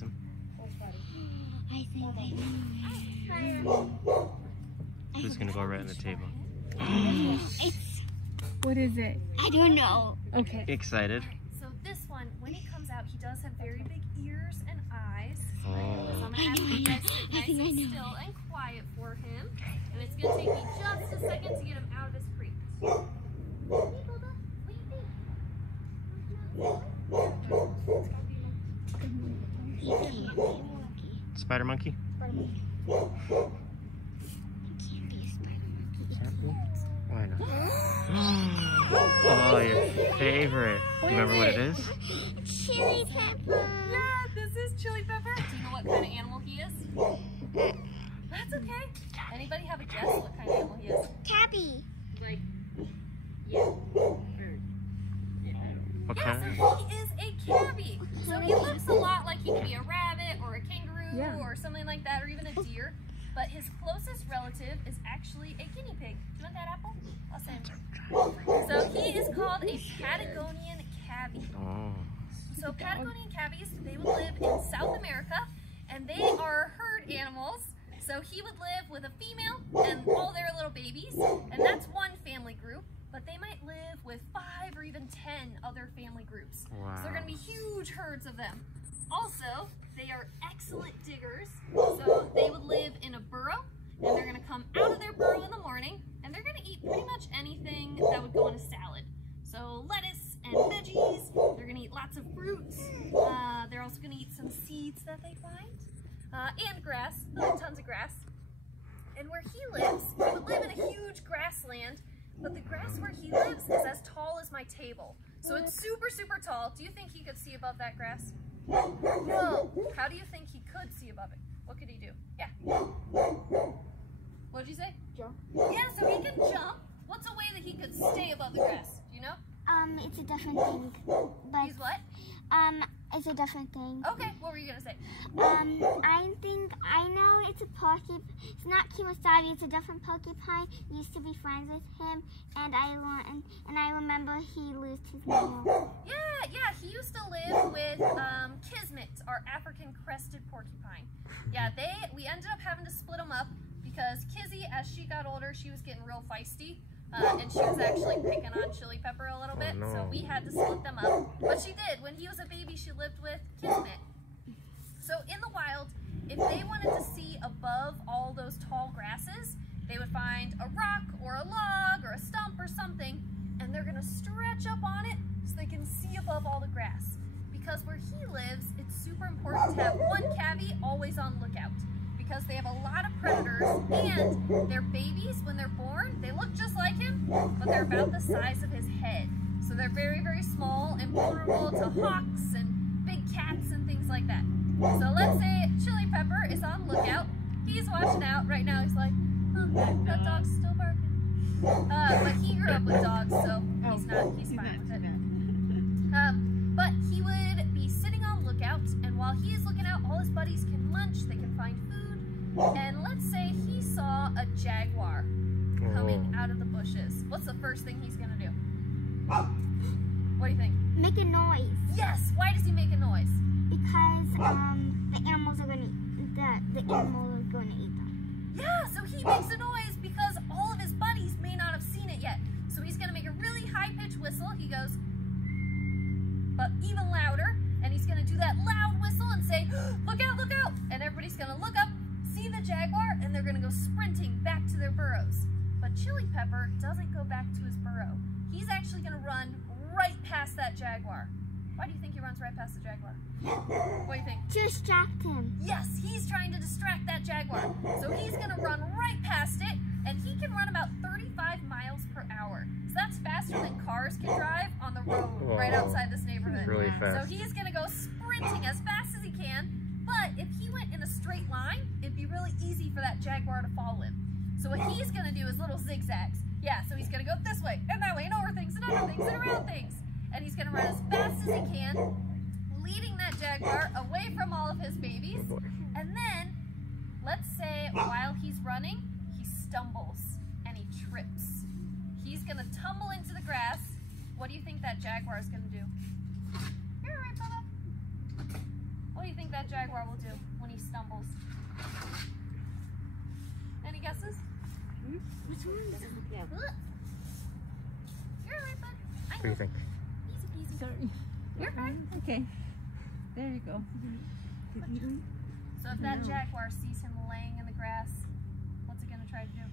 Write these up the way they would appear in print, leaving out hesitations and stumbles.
recognize him. I think Who's gonna go right on the table? What is it? I don't know. Okay. Excited. So this one, when he comes out, he does have very big ears and eyes. So Oh. I'm gonna have you guys sit nice and still and quiet for him. And it's gonna take me just a second to get him out of his crate. Hey, Bubba, what do you think? Spider monkey? Why not? Oh, your favorite. Do you remember what it is? Chili Pepper. Yeah, this is Chili Pepper. Do you know what kind of animal he is? That's okay. Anybody have a guess what kind of animal he is? Tabby. Like, yeah. What Yeah, kind? so he is a cabbie. So he looks a lot like he could be a rabbit or a kangaroo or something like that, or even a deer. But his closest relative is actually a guinea pig. Do you want that apple? I'll send it. So he is called a Patagonian cabbie. Oh. So Patagonian cabbies, they would live in South America, and they are herd animals. So he would live with a female and all their little babies, and that's one family group. But they might live with 5 or even 10 other family groups. Wow. So they're going to be huge herds of them. Also, they are excellent diggers. So they would live in a burrow, and they're going to come out of their burrow in the morning, and they're going to eat pretty much anything that would go in a salad. So lettuce and veggies, they're going to eat lots of fruits. They're also going to eat some seeds that they find, and grass, tons of grass. And where he lives, he would live in a huge grassland, but the grass where he lives is as tall as my table. So it's super, super tall. Do you think he could see above that grass? No. How do you think he could see above it? What could he do? Yeah. What did you say? Jump. Yeah, so he can jump. What's a way that he could stay above the grass? Do you know? It's a different thing. But He's what? it's a different thing. Okay, what were you gonna say? I know it's a porcupine. It's not Kemosabe. It's a different porcupine. Used to be friends with him, and I remember he lost his nail. Yeah, he used to live with Kismet, our African crested porcupine. Yeah, we ended up having to split them up because Kizzy, as she got older, she was getting real feisty. And she was actually picking on Chili Pepper a little bit, so we had to split them up. But she did. When he was a baby, she lived with Kismet. So in the wild, if they wanted to see above all those tall grasses, they would find a rock or a log or a stump or something, and they're going to stretch up on it so they can see above all the grass. Because where he lives, it's super important to have one cabbie always on lookout, because they have a lot of predators, and their babies, when they're born, they look just like him, but they're about the size of his head. So they're very, very small and vulnerable to hawks and big cats and things like that. So let's say Chili Pepper is on lookout. He's watching out. Right now he's like, that dog's still barking. But he grew up with dogs, so he's fine with it. But he would be sitting on lookout, and while he's looking out, all his buddies can munch, they can find food. And let's say he saw a jaguar coming out of the bushes. What's the first thing he's gonna do? What do you think? Make a noise. Yes. Why does he make a noise? Because the animals are gonna eat them. Yeah. So he makes a noise because all of his buddies may not have seen it yet. So he's gonna make a really high-pitched whistle. He goes, but even louder. And he's gonna do that loud whistle and say, "Look out! Look out!" And everybody's gonna look up, see the jaguar, and they're gonna go sprinting back to their burrows. But Chili Pepper doesn't go back to his burrow. He's actually gonna run right past that jaguar. Why do you think he runs right past the jaguar? What do you think? To distract him. Yes, he's trying to distract that jaguar. So he's gonna run right past it, and he can run about 35 miles per hour. So that's faster than cars can drive on the road right outside this neighborhood. Really fast. So he's gonna go sprinting as fast as he can, but if he went in a straight line, it'd be really easy for that jaguar to follow him. So what he's gonna do is little zigzags. Yeah, so he's gonna go this way, and that way, and over things, and under things, and around things. And he's gonna run as fast as he can, leading that jaguar away from all of his babies. And then, let's say while he's running, he stumbles and he trips. He's gonna tumble into the grass. What do you think that jaguar is gonna do? You're right, Bubba. What do you think that jaguar will do when he stumbles? Any guesses? Which one is it? You're alright, bud. What do you think? Easy peasy. Sorry. You're fine. Okay. There you go. So if that jaguar sees him laying in the grass, what's it gonna try to do?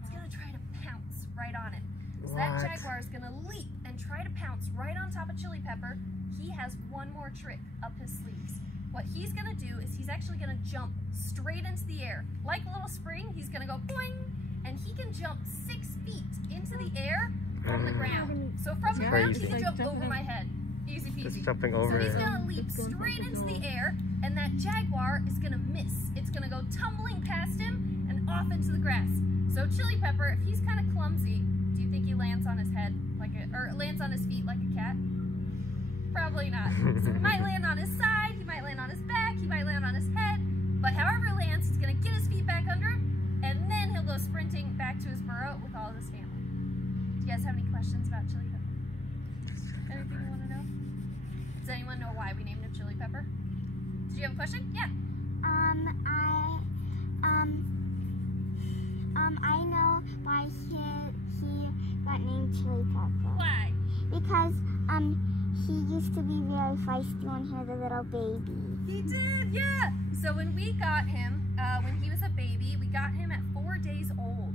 It's gonna try to pounce right on it. So that What? jaguar is gonna leap and try to pounce right on top of Chili Pepper. He has one more trick up his sleeves. What he's gonna do is he's actually gonna jump straight into the air. Like a little spring, he's gonna go boing, and he can jump 6 feet into the air from the ground. So from the ground, he crazy. can jump over my head. Easy peasy. Just jumping So over he's it. gonna leap straight into the air, and that jaguar is gonna miss. It's gonna go tumbling past him and off into the grass. So Chili Pepper, if he's kind of clumsy, do you think he lands on his head or lands on his feet like a cat? Probably not. So he might land on his side, he might land on his back, he might land on his head, but however he lands, he's gonna get his feet back under him, and then he'll go sprinting back to his burrow with all of his family. Do you guys have any questions about Chili Pepper? Anything you want to know? Does anyone know why we named him Chili Pepper? Did you have a question? Yeah. I know why he got named Chili Pepper. Why? Because he used to be very feisty when he was a little baby. He did, yeah. So when we got him, when he was a baby, we got him at 4 days old.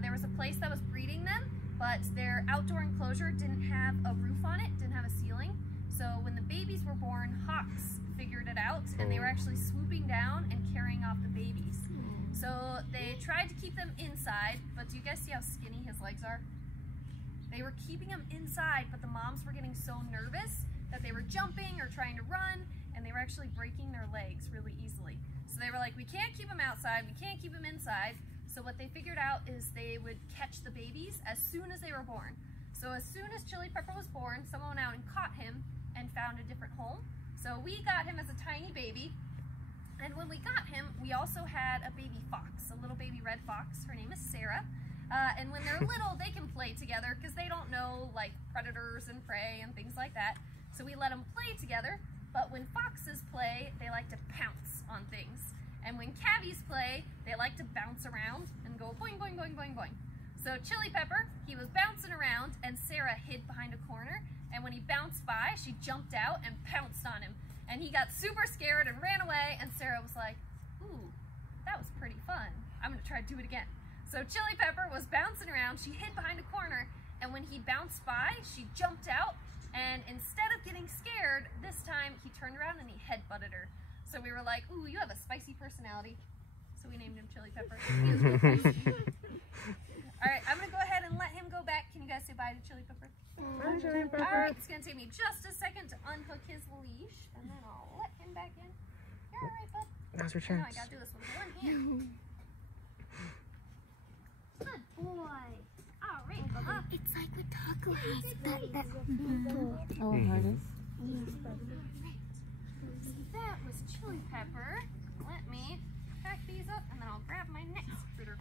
There was a place that was breeding them, but their outdoor enclosure didn't have a roof on it, didn't have a ceiling. So when the babies were born, hawks figured it out, and they were actually swooping down and carrying off the babies. So they tried to keep them inside, but do you guys see how skinny his legs are? They were keeping him inside, but the moms were getting so nervous that they were jumping or trying to run, and they were actually breaking their legs really easily. So they were like, we can't keep him outside, we can't keep him inside. So what they figured out is they would catch the babies as soon as they were born. So as soon as Chili Pepper was born, someone went out and caught him and found a different home. So we got him as a tiny baby. And when we got him, we also had a baby fox, a little baby red fox. Her name is Sarah. And when they're little, they can play together because they don't know like predators and prey and things like that. So we let them play together. But when foxes play, they like to pounce on things. And when cavies play, they like to bounce around and go boing, boing, boing, boing, boing. So Chili Pepper, he was bouncing around, and Sarah hid behind a corner. And when he bounced by, she jumped out and pounced on him. And he got super scared and ran away, and Sarah was like, ooh, that was pretty fun. I'm gonna try to do it again. So Chili Pepper was bouncing around, she hid behind a corner, and when he bounced by, she jumped out, and instead of getting scared, this time he turned around and he headbutted her. So we were like, ooh, you have a spicy personality. So we named him Chili Pepper. He was real feisty. All right, I'm gonna go ahead and let him go back. Can you guys say bye to Chili Pepper? Bye, Chili Pepper. All right, it's gonna take me just a second to unhook his leash, and then I'll let him back in. You're all right, bud. Now's your I know I chance. gotta do this with one hand. Good boy. All right, Bubba. It's like what Taco has. Oh, hardest. So that was Chili Pepper. Let me pack these up, and then I'll grab my next critter.